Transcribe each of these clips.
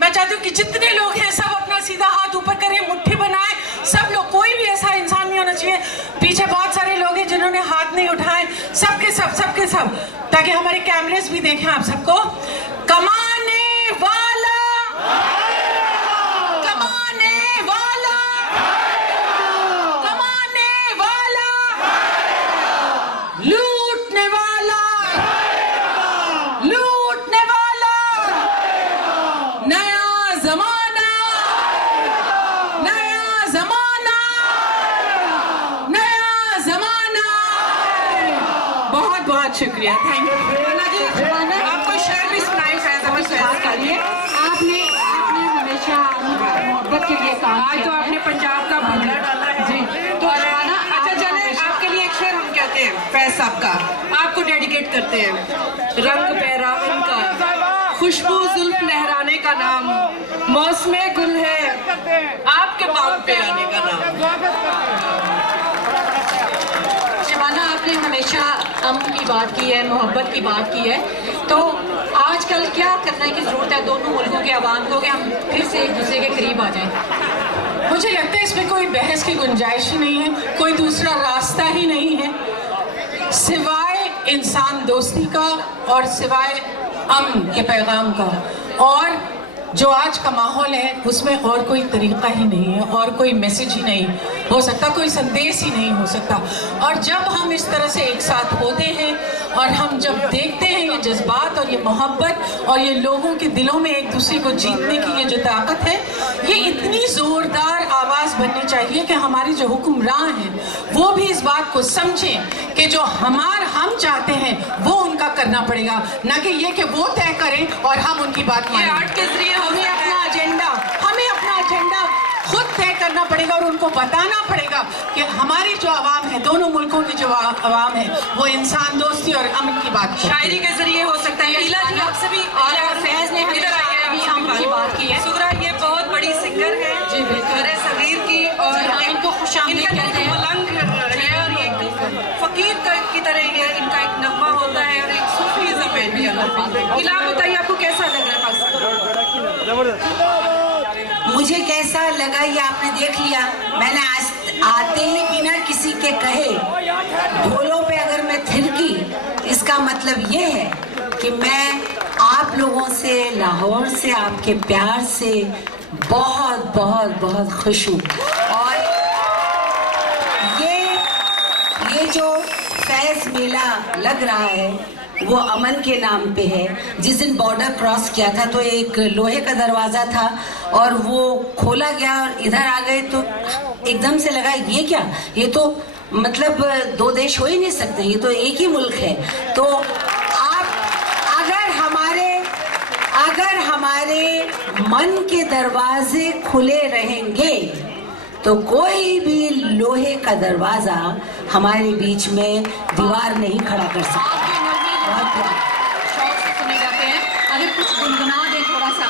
मैं चाहती हूँ कि जितने लोग हैं सब अपना सीधा हाथ ऊपर करें, मुट्ठी बनाएं, सब लोग, कोई भी ऐसा इंसान नहीं होना चाहिए। पीछे बहुत सारे लोग हैं जिन्होंने हाथ नहीं उठाए, सबके सब, ताकि हमारे कैमरेस भी देखें आप सबको। कमाने वाला, कमाने वाला, कमाने वाला, लूटने वाला, लूटने वाला, नया जमाना, नया जमाना, नया जमाना। बहुत बहुत शुक्रिया, थैंक यू। आप कोई शेर भी सुनाए, शायद हमें शेर करिए। आपने हमेशा मोहब्बत के लिए काम आज तो आपने पंजाब का भंगड़ा डाला है जी। तो अच्छा चले, आपके लिए एक शेर हम कहते हैं फैज साहब का, आपको डेडिकेट करते हैं। रंग पैरावन का, खुशबू जुल्फ लहराने का नाम, मौसमे गुल है आपके बाग पे आने का नाम। शिवाना, आपने हमेशा अमन की बात की है, मोहब्बत की बात की है, तो आजकल क्या करने की जरूरत है दोनों मुल्कों के अवाम को कि हम फिर से एक दूसरे के करीब आ जाएं? मुझे लगता है इसमें कोई बहस की गुंजाइश ही नहीं है, कोई दूसरा रास्ता ही नहीं है सिवाय इंसान दोस्ती का और सिवाय अमन के पैगाम का। और जो आज का माहौल है उसमें और कोई तरीका ही नहीं है, और कोई मैसेज ही नहीं हो सकता, कोई संदेश ही नहीं हो सकता। और जब हम इस तरह से एक साथ होते हैं और हम जब देखते हैं ये जज्बात और ये मोहब्बत और ये लोगों के दिलों में एक दूसरे को जीतने की ये जो ताकत है, ये इतनी जोरदार आवाज़ बननी चाहिए कि हमारे जो हुक्मरान हैं वो भी इस बात को समझें कि जो हम चाहते हैं वो उनका करना पड़ेगा, ना कि ये कि वो तय करें और हम उनकी बात मानें। आर्ट के जरिए हमें अपना एजेंडा खुद तय करना पड़ेगा और उनको बताना पड़ेगा कि हमारी जो आवाम है, दोनों मुल्कों की जो आवाम है, वो इंसान दोस्ती और अमन की बात शायरी के जरिए हो सकता है। ईला जी आपसे भी, और फैज ने इधर अमन की बात की है। सुगरा ये बहुत बड़ी सिंगर है जी, बिल्कुल सगीर की, और इनको खुशामदीद कहते हैं। मलंग है और ये फकीर की तरह ये इनका एक नगमा होता है और एक सूफीज़्म है भी अंदर। ईला बताइए आपको कैसा लग रहा है पाकिस्तान? मुझे कैसा लगा ये आपने देख लिया। मैंने आज आते ही बिना किसी के कहे ढोलों पे अगर मैं थिरकी, इसका मतलब ये है कि मैं आप लोगों से, लाहौर से, आपके प्यार से बहुत बहुत बहुत खुश हूँ। और ये जो फैज मेला लग रहा है वो अमन के नाम पे है। जिस दिन बॉर्डर क्रॉस किया था तो एक लोहे का दरवाज़ा था और वो खोला गया और इधर आ गए, तो एकदम से लगा ये क्या, ये तो मतलब दो देश हो ही नहीं सकते, ये तो एक ही मुल्क है। तो आप अगर हमारे मन के दरवाजे खुले रहेंगे तो कोई भी लोहे का दरवाज़ा हमारे बीच में दीवार नहीं खड़ा कर सकता। शौक से सुने जाते हैं, अगर कुछ गुनगुना दे थोड़ा सा।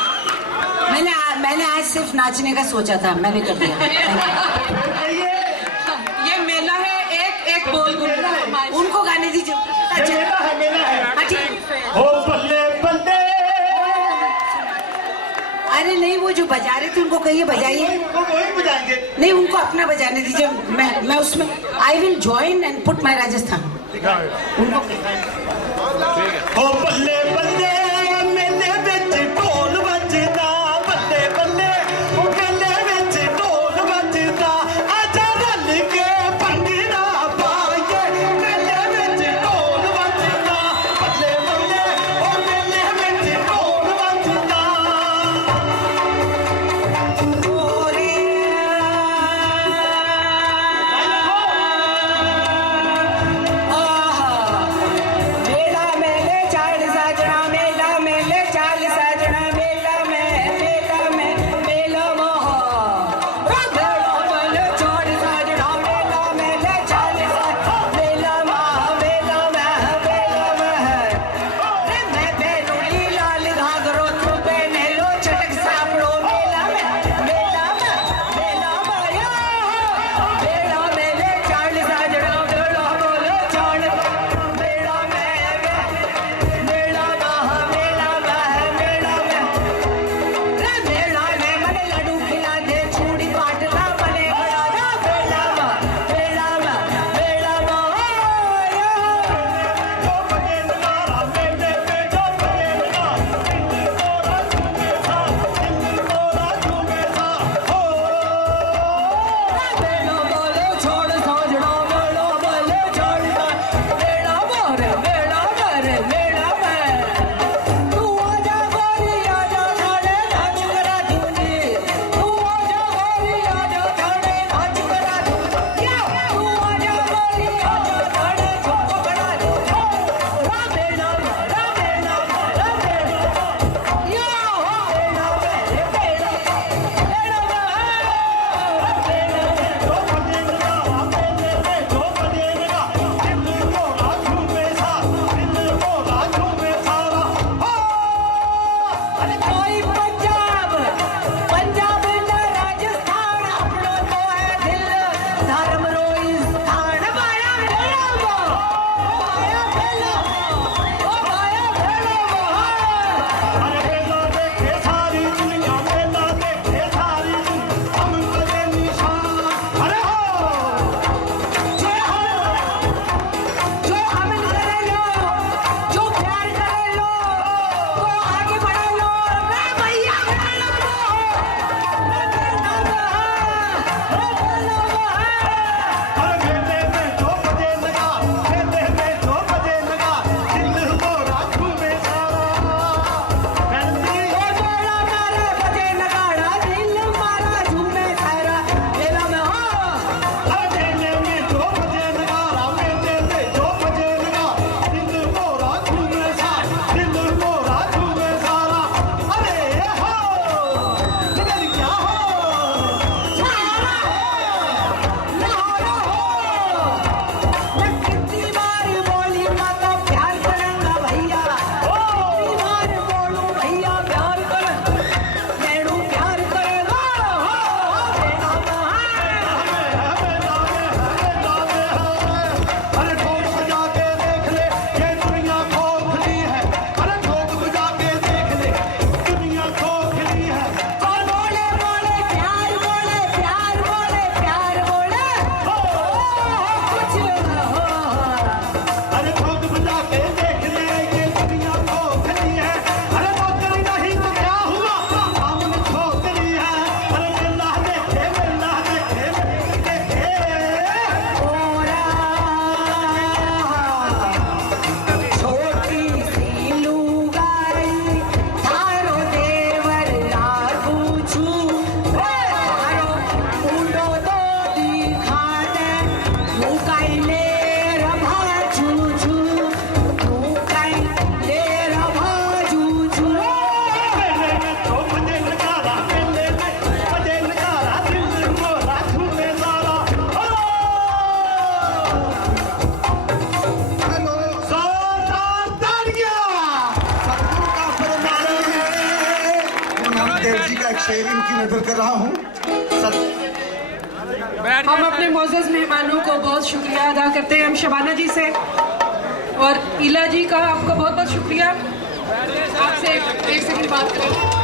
मैंने आज सिर्फ नाचने का सोचा था, मैंने कर दिया। ये मेला है, एक बोल गुनगुना, उनको गाने दीजिए। अरे नहीं, वो जो बजा रहे थे उनको कहिए बजाइए। नहीं, उनको अपना बजाने दीजिए। मैं उसमें I will join and put my Rajasthan. उनको बल्ले बल्ले मेले विच ढोल बजदा, बल्ले बल्ले मेले विच ढोल बजदा, आजा रल के भंगड़ा पाइए, मेले विच ढोल बजदा, बल्ले बल्ले मेले विच ढोल बजदा। मेला मेले चार साज सतदेव जी का एक शेर इनकी नजर कर रहा हूँ। हम अपने मोअज़्ज़ज़ मेहमानों को बहुत शुक्रिया अदा करते हैं। हम शबाना जी से और इला जी का आपका बहुत बहुत शुक्रिया। आपसे एक सेकंड बात करें।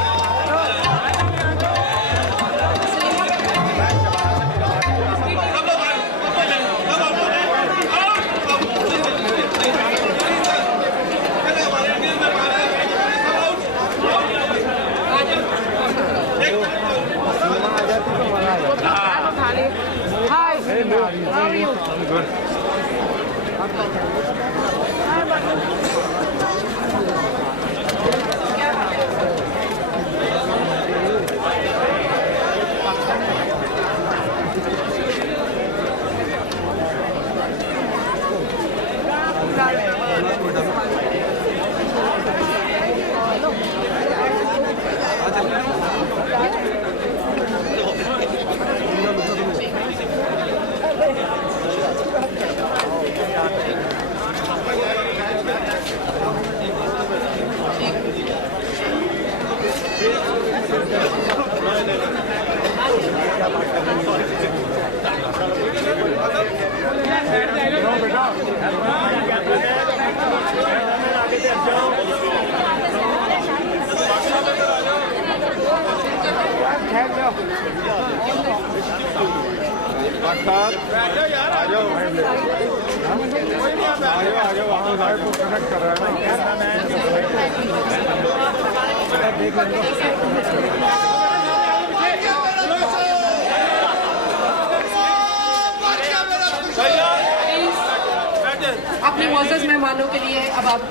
अपने मोअज़्ज़ज़ मेहमानों के लिए अब आप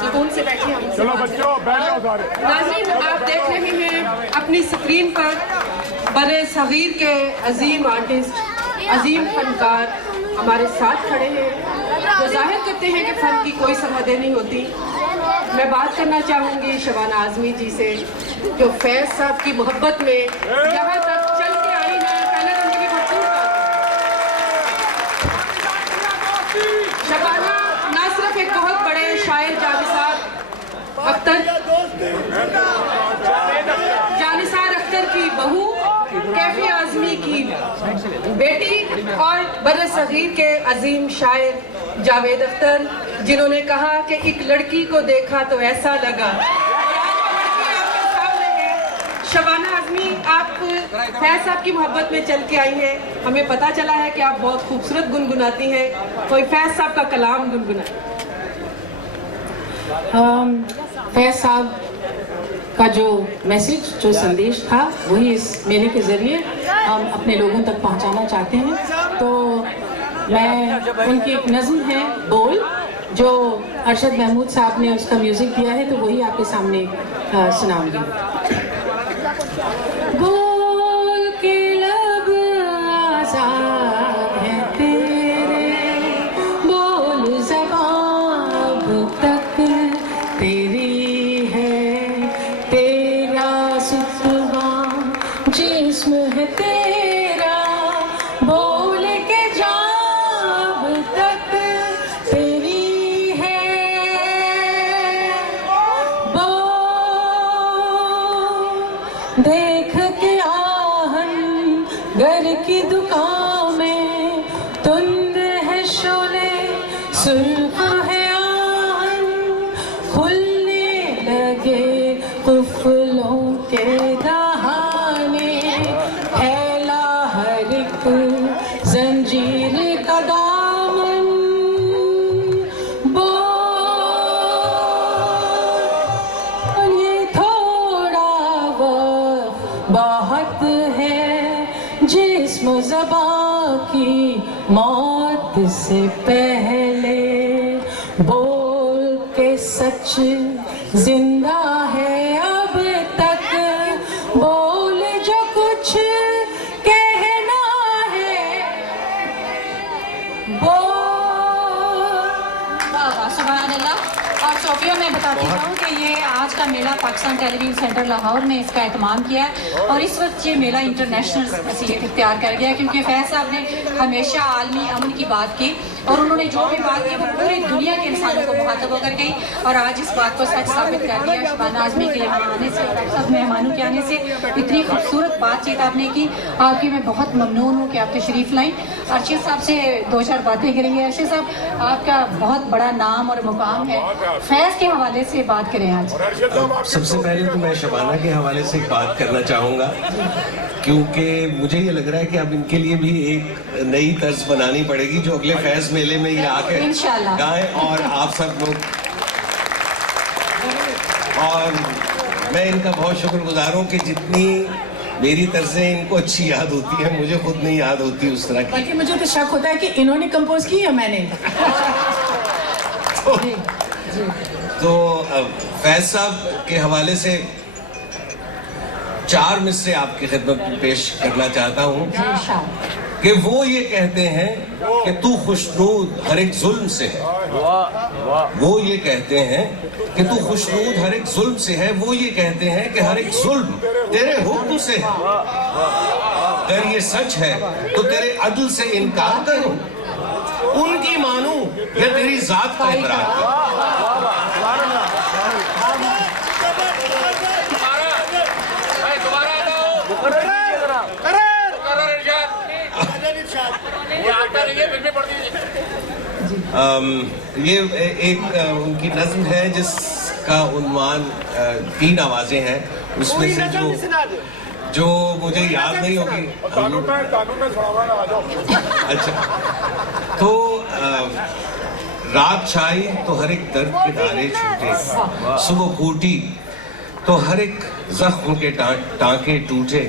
सुकून से बैठिए। हम चलो बच्चों बैठ जाओ सारे। नाज़रीन, आप देख रहे हैं अपनी स्क्रीन पर बड़े सगीर के अजीम आर्टिस्ट, अजीम फनकार हमारे साथ खड़े हैं, जो जाहिर करते हैं कि फ़न की कोई सरहदें नहीं होती। मैं बात करना चाहूँगी शबाना आज़मी जी से, जो फैज़ साहब की मोहब्बत में यहाँ तक चल के आई है। पहले तो उनकी भरपूर शबाना ना सिर्फ एक बहुत बड़े शायर जानिसार अख्तर की बहू, कैफी आज़मी की बेटी और बर्रे सगीर के अजीम शायर जावेद अख्तर, जिन्होंने कहा कि एक लड़की को देखा तो ऐसा लगा। शबाना आज़मी, आप फैज़ साहब की मोहब्बत में चल के आई हैं। हमें पता चला है कि आप बहुत खूबसूरत गुनगुनाती हैं। कोई फैज़ साहब का कलाम गुनगुना। फैज़ साहब का जो मैसेज, जो संदेश था, वही इस मेले के ज़रिए हम अपने लोगों तक पहुंचाना चाहते हैं। तो मैं उनकी एक नज़्म है बोल, जो अरशद महमूद साहब ने उसका म्यूज़िक दिया है, तो वही आपके सामने सुनाऊंगी। बोल के लब आज़ाद है तेरे, बोल ज़बान अब तक तेरी है, तेरा सुतवा जिस्म है तेरा, बोल के जाब तक तेरी है। बोल देख के आहन घर की दुकान में, तुंद है शोले सुर्ख है आहन, खुलने लगे कुफलों के दहाने, फैला हर एक जंजीर का दामन। बोल ये थोड़ा वक्त बहुत है, जिस्म ज़बां की मौत से पहले, बोल के सच जिंदा है अब तक, बोल जो कुछ कहना है, बोल। सुभानअल्लाह। और सोफिया, मैं बताती हूँ कि ये आज का मेला पाकिस्तान टेलीविजन सेंटर लाहौर ने इसका एहतमाम किया है, और इस वक्त ये मेला इंटरनेशनल हैसियत इख्तियार कर गया है, क्योंकि फैज़ साहब ने हमेशा आलमी अमन की बात की। और उन्होंने जो भी बात की वो पूरी दुनिया के इंसानों को मुखातब होकर गई और आज इस बात को सच साबित कर दिया। शबाना आज़मी के यहाँ आने से और सब मेहमानों के आने से इतनी खूबसूरत बातचीत आपने की, आपकी मैं बहुत ममनून हूँ कि आप तशरीफ़ लाई। अर्शद साहब से 2-4 बातें करेंगे। अर्शद साहब, आपका बहुत बड़ा नाम और मुकाम है, फैज़ के हवाले से बात करें आज। सबसे पहले तो मैं शबाना के हवाले से एक बात करना चाहूँगा, क्योंकि मुझे ये लग रहा है कि अब इनके लिए भी एक नई तर्ज बनानी पड़ेगी जो अगले फैज़ मेले में ये आके इंशाल्लाह गाएं और आप सब लोग। और मैं इनका बहुत शुक्रगुजार हूँ कि जितनी मेरी तर्जें इनको अच्छी याद होती है, मुझे खुद नहीं याद होती उस तरह की। बल्कि मुझे तो शक होता है कि इन्होंने कंपोज की या मैंने। तो फैज साहब के हवाले से 4 मिसरे आपकी खिदमत में पेश करना चाहता हूँ कि वो ये कहते हैं कि तू खुशनूद हर एक जुल्म से है। वो ये कहते हैं कि तू खुशनूद हर एक जुल्म से है। वो ये कहते हैं कि हर एक जुल्म तेरे हुक्म से है। अगर ये सच है तो तेरे अदल से इनकार करूं, उनकी मानूं या तेरी जात का इकरार करूं। ये एक उनकी नज्म है जिसका उन्वान 3 आवाजें हैं, उसमें से जो मुझे याद नहीं होगी। अच्छा, तो रात छाई तो हर एक दर्द के धारे छूटे, सुबह फूटी तो हर एक जख्म के टांके टूटे,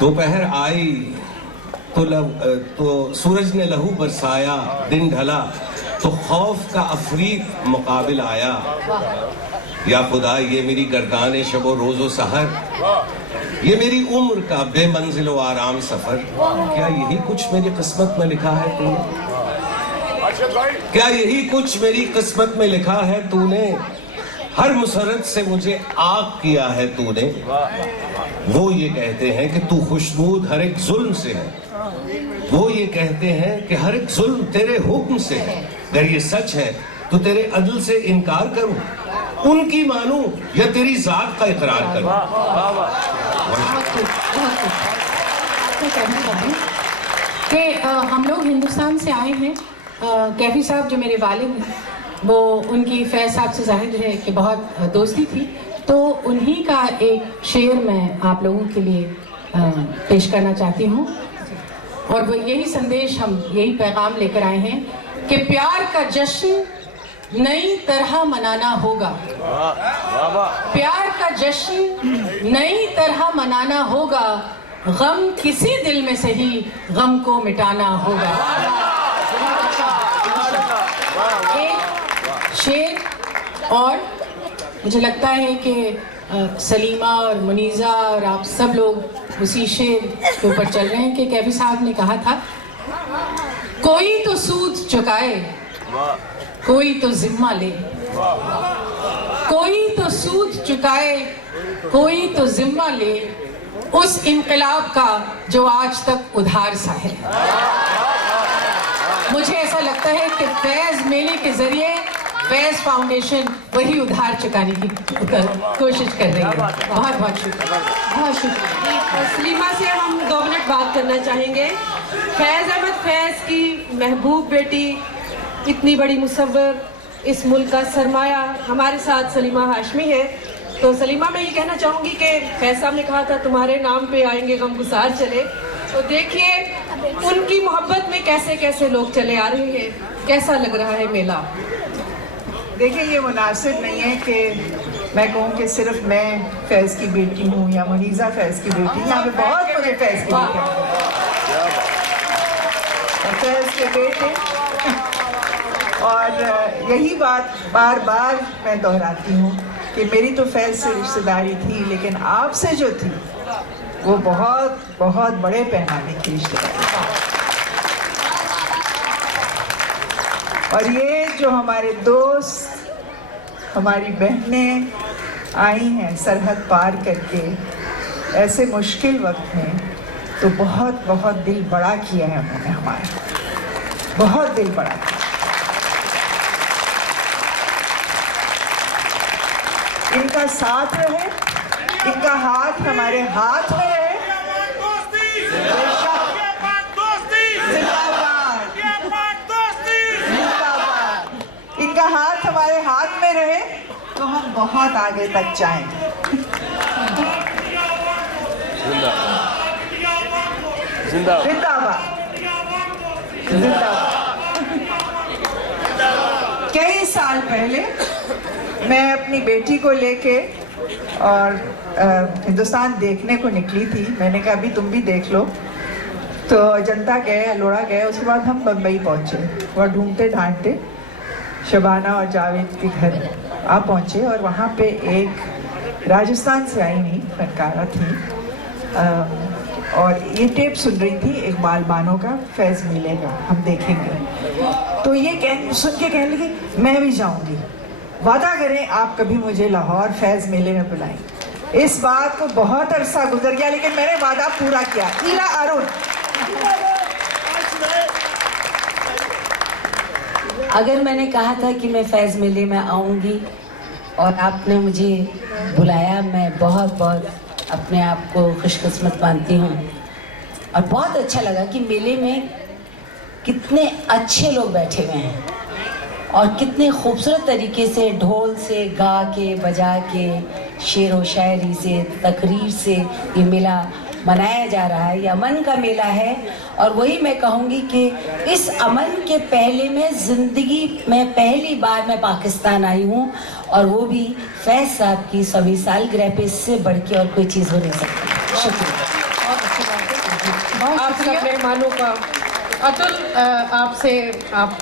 दोपहर आई तो सूरज ने लहू बरसाया, दिन ढला तो खौफ का अफरीक मुकाबिल आया। या खुदा ये मेरी गर्दान शबो रोज़ो सहर, ये मेरी उम्र का बेमंजिल व आराम सफर। क्या यही कुछ मेरी किस्मत में लिखा है तूने? क्या यही कुछ मेरी किस्मत में लिखा है तूने? हर मुसरत से मुझे आग किया है तूने। वो ये कहते हैं कि तू खुशनूद हर एक जुल्म से है। वो ये कहते हैं कि हर एक जुल्म तेरे हुक्म से है। अगर ये सच है तो तेरे अदल से इनकार करूं, उनकी मानूं या तेरी जात का इकरार करूं। कि हम लोग हिंदुस्तान से आए हैं। कैफी साहब जो मेरे वालिद हैं, वो उनकी फैज साहब से जाहिर है कि बहुत दोस्ती थी, तो उन्हीं का एक शेर मैं आप लोगों के लिए पेश करना चाहती हूँ। और वो यही संदेश, हम यही पैगाम लेकर आए हैं कि प्यार का जश्न नई तरह मनाना होगा। प्यार का जश्न नई तरह मनाना होगा, गम किसी दिल में से ही गम को मिटाना होगा। एक शेर, और मुझे लगता है कि सलीमा और मुनीज़ा और आप सब लोग उसी शेर के ऊपर चल रहे हैं कि कैफी साहब ने कहा था, कोई तो सूद चुकाए, कोई तो जिम्मा ले, कोई तो सूद चुकाए, कोई तो जिम्मा ले, उस इनकलाब का जो आज तक उधार सा है। मुझे ऐसा लगता है कि फैज मेले के जरिए फैज फाउंडेशन वही उधार चुकाने की कोशिश कर रही है। बहुत बहुत शुक्रिया, बहुत शुक्रिया। सलीमा से हम 2 मिनट बात करना चाहेंगे। फैज अहमद फैज की महबूब बेटी, इतनी बड़ी मुसव्वर, इस मुल्क का सरमाया, हमारे साथ सलीमा हाशमी है। तो सलीमा, मैं ये कहना चाहूँगी कि फैज साहब ने कहा था तुम्हारे नाम पे आएंगे गमगुसार चले, तो देखिए उनकी मोहब्बत में कैसे कैसे लोग चले आ रहे हैं। कैसा लग रहा है मेला? देखिए, ये मुनासिब नहीं है कि मैं कहूँ कि सिर्फ मैं फैज़ की बेटी हूँ या मुनीज़ा फैज़ की बेटी। यहाँ पे बहुत बड़े फैज़ की बेटे हैं, फैज़ के बेटे। और यही बात बार बार मैं दोहराती हूँ कि मेरी तो फैज़ से रिश्तेदारी थी, लेकिन आपसे जो थी वो बहुत बहुत बड़े पैमाने की रिश्तेदारी। और ये जो हमारे दोस्त, हमारी बहनें आई हैं सरहद पार करके ऐसे मुश्किल वक्त में, तो बहुत बहुत दिल बड़ा किया है उन्होंने हमारा। बहुत दिल बड़ा था। इनका साथ रहे, इनका हाथ हमारे हाथ में रहे। जिंदाबाद, जिंदाबाद। इनका हाथ हमारे हाथ में रहे तो हम बहुत आगे तक जाएंगे। जिंदाबाद, जिंदाबाद। कई साल पहले मैं अपनी बेटी को लेके और हिंदुस्तान देखने को निकली थी। मैंने कहा अभी तुम भी देख लो। तो अजंता गए, अलोड़ा गए, उसके बाद हम बम्बई पहुंचे। वहाँ ढूंढते ढांढते शबाना और जावेद के घर आ पहुंचे और वहाँ पे एक राजस्थान से आई हुई फनकारा थी और ये टेप सुन रही थी इकबाल बानो का, फैज़ मिलेगा हम देखेंगे। तो ये सुन के कहने लगी मैं भी जाऊंगी, वादा करें आप कभी मुझे लाहौर फैज़ मेले में बुलाएं। इस बात को बहुत अरसा गुजर गया लेकिन मैंने वादा पूरा किया। ईला अरुण, अगर मैंने कहा था कि मैं फैज़ मेले में आऊंगी और आपने मुझे बुलाया, मैं बहुत बहुत अपने आप को खुशकिस्मत मानती हूँ। और बहुत अच्छा लगा कि मेले में कितने अच्छे लोग बैठे हुए हैं और कितने खूबसूरत तरीके से ढोल से गा के बजा के शेर व शायरी से तकरीर से ये मेला मनाया जा रहा है। ये अमन का मेला है और वही मैं कहूँगी कि इस अमन के पहले में ज़िंदगी में पहली बार मैं पाकिस्तान आई हूँ और वो भी फैज़ साहब की 100वीं सालगिरह पे, इससे बढ़ के और कोई चीज़ हो नहीं सकती। शुक्रिया। आप सब मेहमानों का। अतुल, आपसे, आप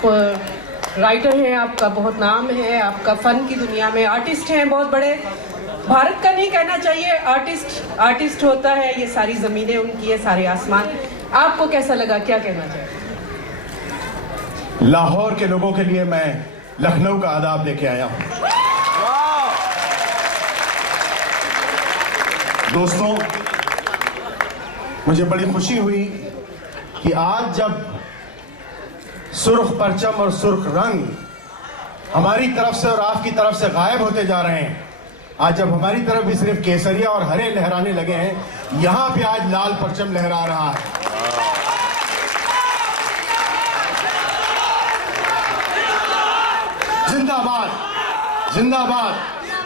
राइटर हैं, आपका बहुत नाम है, आपका फ़न की दुनिया में आर्टिस्ट हैं बहुत बड़े। भारत का नहीं कहना चाहिए, आर्टिस्ट होता है, ये सारी ज़मीनें उनकी है, सारे आसमान। आपको कैसा लगा, क्या कहना चाहिए? लाहौर के लोगों के लिए मैं लखनऊ का आदाब लेके आया हूं। दोस्तों, मुझे बड़ी खुशी हुई कि आज जब सुर्ख परचम और सुर्ख रंग हमारी तरफ से और आपकी तरफ से गायब होते जा रहे हैं, आज जब हमारी तरफ भी सिर्फ केसरिया और हरे लहराने लगे हैं, यहां पे आज लाल परचम लहरा रहा है। जिंदाबाद, जिंदाबाद।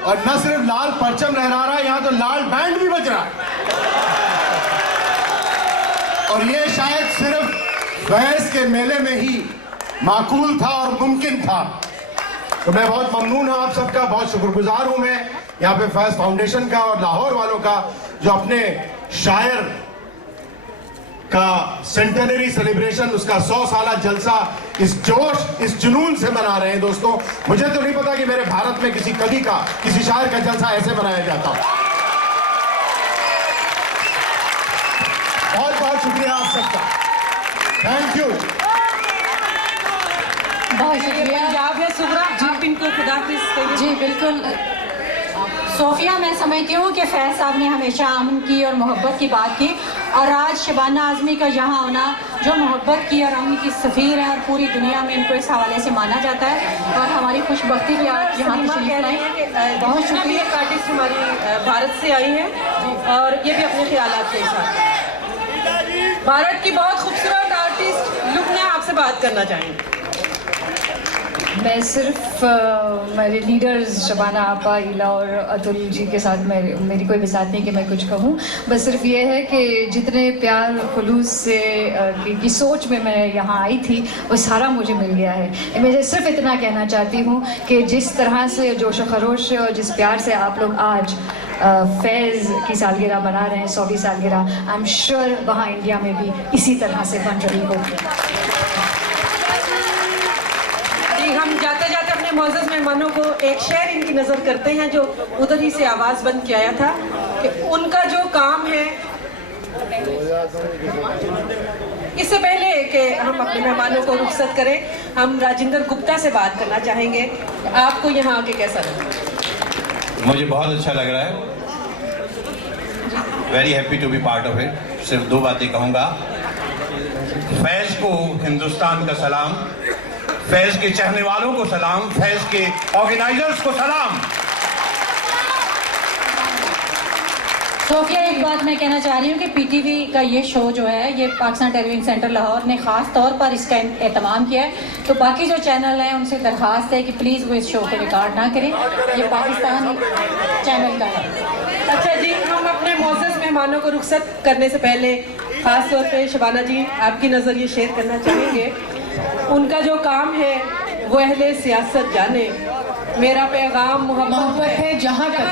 और न सिर्फ लाल परचम लहरा रहा है, यहां तो लाल बैंड भी बज रहा है। और ये शायद सिर्फ फैज़ के मेले में ही माकूल था और मुमकिन था। तो मैं बहुत ममनून हूं आप सबका, बहुत शुक्रगुजार हूं मैं यहाँ पे फैज़ फाउंडेशन का और लाहौर वालों का, जो अपने शायर का सेंटेनरी सेलिब्रेशन, उसका 100 साला जलसा इस जोश, इस जुनून से मना रहे हैं। दोस्तों, मुझे तो नहीं पता कि मेरे भारत में किसी कवि का, किसी शायर का जलसा ऐसे मनाया जाता। बहुत बहुत शुक्रिया आप सबका, थैंक यू। बहुत शुक्रिया। पंजाब है सुगरा, आप इनको खुदाफिज कहिए। जी बिल्कुल सोफिया, मैं समझती हूँ कि फैज़ साहब ने हमेशा अमन की और मोहब्बत की बात की और आज शबाना आज़मी का यहाँ होना, जो मोहब्बत की और अमन की सफ़ीर है और पूरी दुनिया में इनको इस हवाले से माना जाता है और हमारी खुशबख्ती भी आज यहाँ कह रही है कि बहुत शुक्रिया। एक आर्टिस्ट हमारी भारत से आई हैं और ये भी अपने ख्यालात के साथ। भारत की बहुत खूबसूरत आर्टिस्ट लुबना आपसे बात करना चाहेंगे। मैं सिर्फ मेरे लीडर्स शबाना आपा, ईला और अतुल जी के साथ मेरी कोई बिसात नहीं कि मैं कुछ कहूँ। बस सिर्फ ये है कि जितने प्यार खुलूस से की सोच में मैं यहाँ आई थी वो सारा मुझे मिल गया है। मैं सिर्फ इतना कहना चाहती हूँ कि जिस तरह से जोश व खरोश से और जिस प्यार से आप लोग आज फैज़ की सालगिरह मना रहे हैं, 100वीं सालगिरह, आई एम श्योर वहाँ इंडिया में भी इसी तरह से बन रही होगी। हम जाते जाते अपने मौजूद मेहमानों को एक शेर इनकी नज़र करते हैं जो उधर ही से आवाज़ बंद किया था कि उनका जो काम है। इससे पहले कि हम अपने मेहमानों को रुखसत करें, हम राजेंद्र गुप्ता से बात करना चाहेंगे। आपको यहाँ आके कैसा लगा? मुझे बहुत अच्छा लग रहा है, very happy to be part of it. सिर्फ दो बातें कहूँगा। फैज को हिंदुस्तान का सलाम, फैज के चाहने वालों को सलाम, फैज के ऑर्गेनाइजर्स को सलाम। सोफिया, एक बात मैं कहना चाह रही हूँ कि पीटीवी का ये शो जो है, ये पाकिस्तान टेलीविजन सेंटर लाहौर ने ख़ास तौर पर इसका एहतमाम किया है, तो बाकी जो चैनल हैं उनसे दरख्वास्त है कि प्लीज़ वो इस शो को रिकॉर्ड ना करें, ये पाकिस्तान चैनल का है। अच्छा जी, हम अपने मोअज़्ज़ज़ मेहमानों को रुखसत करने से पहले ख़ास तौर पे शबाना जी आपकी नज़र ये शेयर करना चाहेंगे। उनका जो काम है वो अहले सियासत जाने, मेरा पैगाम मोहब्बत है जहाँ तक।